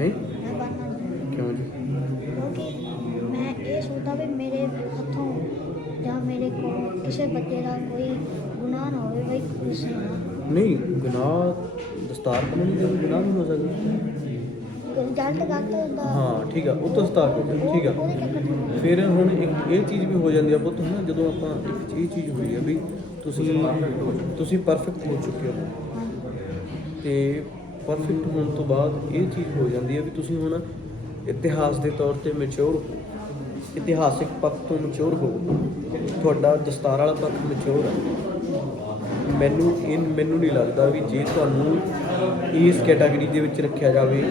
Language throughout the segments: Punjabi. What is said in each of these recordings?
ਹੈ? ਕਿਉਂ ਜੀ? ਕਿਉਂਕਿ ਮੈਂ ਇਹ ਸੋਚਦਾ ਵੀ ਮੇਰੇ ਹੱਥੋਂ ਜਾਂ ਮੇਰੇ ਕੋਲ ਕਿਸੇ ਬੱਚੇ ਦਾ ਕੋਈ ਗੁਨਾਹ ਨਾ ਹੋਵੇ ਬਈ ਕੁਛ ਨਾ ਨਹੀਂ ਗੁਨਾਹ ਦਸਤਾਰ ਤੋਂ ਨਹੀਂ ਕੋਈ ਗੁਨਾਹ ਨਹੀਂ ਹੋ ਸਕਦਾ। ਰਿਜ਼ਲਟ ਗਲਤ ਹੁੰਦਾ। ਹਾਂ ਠੀਕ ਆ ਉਹ ਤੋਂ ਦਸਤਾਰ ਹੋ ਗਈ ਠੀਕ ਆ। ਉਹਦੇ ਚੱਕਰ 'ਚ ਫਿਰ ਹੁਣ ਇੱਕ ਇਹ ਚੀਜ਼ ਵੀ ਹੋ ਜਾਂਦੀ ਆ ਪੁੱਤ ਹੁਣ ਜਦੋਂ ਆਪਾਂ ਇੱਕ ਇਹ ਚੀਜ਼ ਹੋਈ ਆ ਵੀ ਤੁਸੀਂ ਤੁਸੀਂ ਪਰਫੈਕਟ ਹੋ ਚੁੱਕੇ ਹੋ। ਹਾਂਜੀ। ਤੇ ਪਰਫੈਕਟ ਹੋਣ ਤੋਂ ਬਾਅਦ ਇਹ ਚੀਜ਼ ਹੋ ਜਾਂਦੀ ਹੈ ਵੀ ਤੁਸੀਂ ਹੁਣ ਇਤਿਹਾਸ ਦੇ ਤੌਰ ਤੇ ਮੈਚੁਰ ਹੋ। ਇਤਿਹਾਸਿਕ ਪੱਖ ਤੋਂ ਮੈਚੁਰ ਹੋ। ਤੁਹਾਡਾ ਦਸਤਾਰ ਵਾਲਾ ਪੱਖ ਮੈਚੁਰ ਹੈ। ਮੈਨੂੰ ਇਹ ਮੈਨੂੰ ਨਹੀਂ ਲੱਗਦਾ ਵੀ ਜੇ ਤੁਹਾਨੂੰ ਇਸ ਕੈਟਾਗਰੀ ਦੇ ਵਿੱਚ ਰੱਖਿਆ ਜਾਵੇ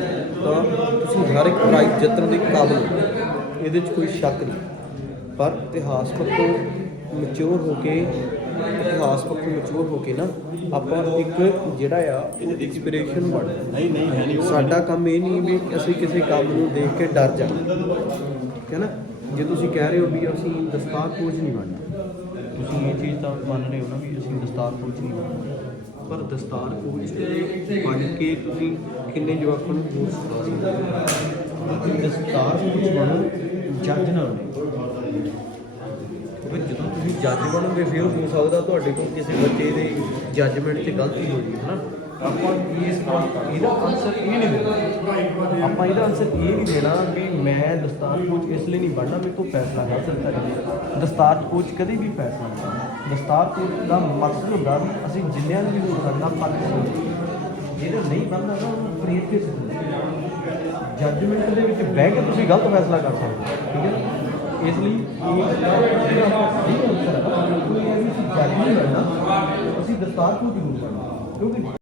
ਤਾਂ ਤੁਸੀਂ ਹਰ ਇੱਕ ਪ੍ਰਾਈਜ਼ ਜਿੱਤਣ ਦੇ ਕਾਬਲ ਇਹਦੇ 'ਚ ਕੋਈ ਸ਼ੱਕ ਨਹੀਂ। ਪਰ ਇਤਿਹਾਸ ਪੱਖੋਂ ਮੈਚੁਰ ਹੋ ਕੇ ਇਤਿਹਾਸ ਪੱਖੋਂ ਮੈਚੁਰ ਹੋ ਕੇ ਨਾ ਆਪਾਂ ਇੱਕ ਜਿਹੜਾ ਆ ਉਹ ਇਨਸਪੀਰੇਸ਼ਨ ਬਣ ਨਹੀਂ ਨਹੀਂ ਹੈ ਨਹੀਂ। ਸਾਡਾ ਕੰਮ ਇਹ ਨਹੀਂ ਵੀ ਅਸੀਂ ਕਿਸੇ ਕੰਮ ਨੂੰ ਦੇਖ ਕੇ ਡਰ ਜਾਈਏ ਠੀਕ ਹੈ ਨਾ? ਜੇ ਤੁਸੀਂ ਕਹਿ ਰਹੇ ਹੋ ਵੀ ਅਸੀਂ ਦਸਤਾਰ ਕੋਚ ਨਹੀਂ ਬਣਨਾ। ਤੁਸੀਂ ਇਹ ਚੀਜ਼ ਤਾਂ ਮੰਨ ਰਹੇ ਹੋ ਨਾ ਵੀ ਅਸੀਂ ਦਸਤਾਰ ਕੋਚ ਨਹੀਂ ਬਣਨਾ। ਪਰ ਦਸਤਾਰ ਕੋਚ ਬਣ ਕੇ ਤੁਸੀਂ ਕਿੰਨੇ ਜਵਾਕਾਂ ਨੂੰ ਕੋਚ ਸਿਖਾ ਸਕਦੇ ਹੋ? ਦਸਤਾਰ ਕੋਚ ਬਣੋ ਜੱਜ ਨਾ ਬਣੋ। ਫਿਰ ਜਦੋਂ ਤੁਸੀਂ ਜੱਜ ਬਣੋਗੇ ਫਿਰ ਹੋ ਸਕਦਾ ਤੁਹਾਡੇ ਕੋਲ ਕਿਸੇ ਬੱਚੇ ਦੇ ਜੱਜਮੈਂਟ 'ਚ ਗਲਤੀ ਹੋ ਜੀ ਹਨਾ? ਆਪਾਂ ਇਸ ਇਹਦਾ ਆਨਸਰ ਇਹ ਨਹੀਂ ਦੇਣਾ। ਆਪਾਂ ਇਹਦਾ ਆਨਸਰ ਇਹ ਨਹੀਂ ਦੇਣਾ ਵੀ ਮੈਂ ਦਸਤਾਰ ਕੋਚ ਇਸ ਲਈ ਨਹੀਂ ਬਣਨਾ ਮੇਰੇ ਤੋਂ ਫੈਸਲਾ ਹਾਸਲ ਕਰਨਾ ਦਸਤਾਰ ਕੋਚ ਕਦੇ ਵੀ ਫੈਸਲਾ ਨਹੀਂ ਕਰਨਾ ਦਸਤਾਰ ਕੋਚ ਦਾ ਮਕਸਦ ਹੁੰਦਾ ਵੀ ਅਸੀਂ ਜਿੰਨਿਆਂ ਨੂੰ ਵੀ ਹੋ ਸਕਦਾ ਪੱਕ ਜਿਹੜਾ ਨਹੀਂ ਬਣਨਾ ਨਾ ਉਹਨੂੰ ਪ੍ਰੇਰਿਤ ਕੇ ਜੱਜਮੈਂਟ ਦੇ ਵਿੱਚ ਬਹਿ ਕੇ ਤੁਸੀਂ ਗਲਤ ਫੈਸਲਾ ਕਰ ਸਕਦੇ ਹੋ, ਠੀਕ ਹੈ ਇਸ ਲਈ ਅਸੀਂ ਦਸਤਾਰ ਕੋਚ ਜ਼ਰੂਰ ਬਣਨਾ ਕਿਉਂਕਿ